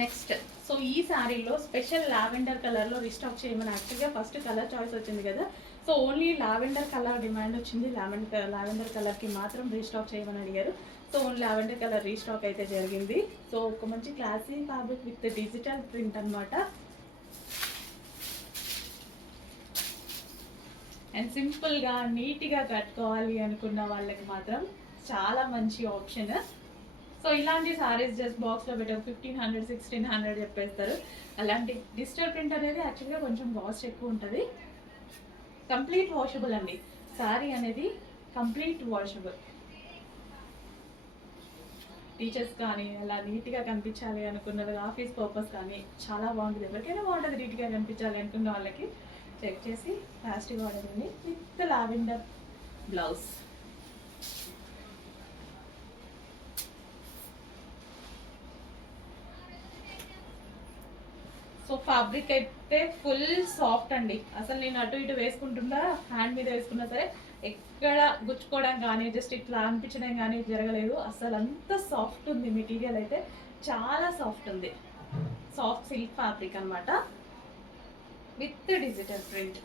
Next so ఈ శారీలో special lavender కలర్లో రీస్టాక్ చేయమని యాక్చువల్గా ఫస్ట్ కలర్ చాయిస్ వచ్చింది కదా, so only lavender colour demand వచ్చింది. లావెండర్ కలర్కి మాత్రం రీస్టాక్ చేయమని అడిగారు. So only lavender colour restock అయితే జరిగింది. సో ఒక మంచి classy fabric with digital print అనమాట. అండ్ సింపుల్గా నీట్గా కట్టుకోవాలి అనుకున్న వాళ్ళకి మాత్రం చాలా మంచి ఆప్షన్. సో ఇలాంటి సారీస్ జస్ట్ బాక్స్లో పెట్టారు 1500 1600 చెప్పేస్తారు. అలాంటి డిజిటల్ ప్రింట్ అనేది యాక్చువల్గా కొంచెం కాస్ట్ ఎక్కువ ఉంటుంది. కంప్లీట్ వాషబుల్ అండి సారీ అనేది, కంప్లీట్ వాషబుల్. టీచర్స్ కానీ అలా నీట్గా కనిపించాలి అనుకున్నది, ఆఫీస్ పర్పస్ కానీ చాలా బాగుంటుంది. ఎవరికైనా బాగుంటుంది నీట్గా కనిపించాలి అనుకున్న వాళ్ళకి. చెక్ చేసి ఫాస్ట్గా ఆర్డర్ ఉంది with lavender blouse. So fabric అయితే ఫుల్ సాఫ్ట్ అండి. అసలు నేను అటు ఇటు వేసుకుంటున్నా, హ్యాండ్ మీద వేసుకున్నా సరే ఎక్కడ గుచ్చుకోవడం కానీ జస్ట్ ఇట్లా అనిపించడం కానీ జరగలేదు. అసలు అంత సాఫ్ట్ ఉంది మెటీరియల్ అయితే, చాలా సాఫ్ట్ ఉంది. సాఫ్ట్ సిల్క్ ఫ్యాబ్రిక్ అనమాట విత్ డిజిటల్ ప్రింట్.